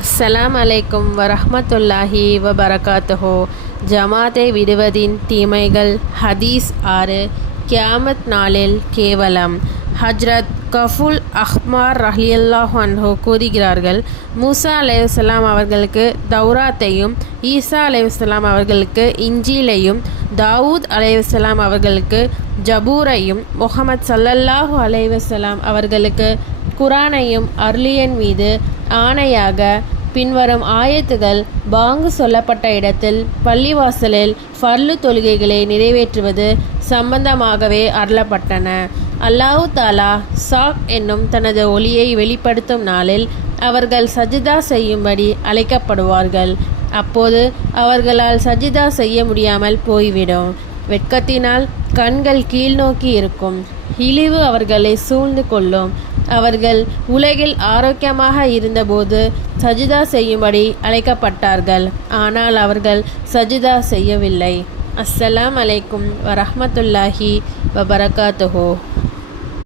அஸ்ஸலாம் அலைக்கும் வரஹ்மத்துல்லாஹி வபரகாத்துஹு. ஜமாத்தை விடுவதின் தீமைகள். ஹதீஸ் 6. கியாமத் நாளில் கேவலம். ஹஜ்ரத் கஃபுல் அஹ்மார் ரலியல்லாஹு அன்ஹு கூறுகிறார்கள், மூசா அலைஹிஸ்ஸலாம் அவர்களுக்கு தௌராத்தையும், ஈசா அலைஹிஸ்ஸலாம் அவர்களுக்கு இஞ்சிலையும், தாவூத் அலைஹிஸ்ஸலாம் அவர்களுக்கு ஜபூரையும், முஹம்மது ஸல்லல்லாஹு அலைஹி வஸல்லம் அவர்களுக்கு குரானையும் அருளியன் மீது ஆணையாக பின்வரும் ஆயத்துகள் பாங்கு சொல்லப்பட்ட இடத்தில் பள்ளிவாசலில் ஃபர்லு தொழுகைகளை நிறைவேற்றுவது சம்பந்தமாகவே அருளப்பட்டன. அல்லாஹு தாலா சாக் என்னும் தனது ஒளியை வெளிப்படுத்தும் நாளில் அவர்கள் சஜிதா செய்யும்படி அழைக்கப்படுவார்கள். அப்போது அவர்களால் சஜிதா செய்ய முடியாமல் போய்விடும். வெட்கத்தினால் கண்கள் கீழ்நோக்கி இருக்கும். இழிவு அவர்களை சூழ்ந்து கொள்ளும். அவர்கள் உலகில் ஆரோக்கியமாக இருந்தபோது சஜிதா செய்யும்படி அழைக்கப்பட்டார்கள். ஆனால் அவர்கள் சஜிதா செய்யவில்லை. அஸ்ஸலாம் அலைக்கும் வரஹ்மத்துல்லாஹி வபரகாத்துஹு.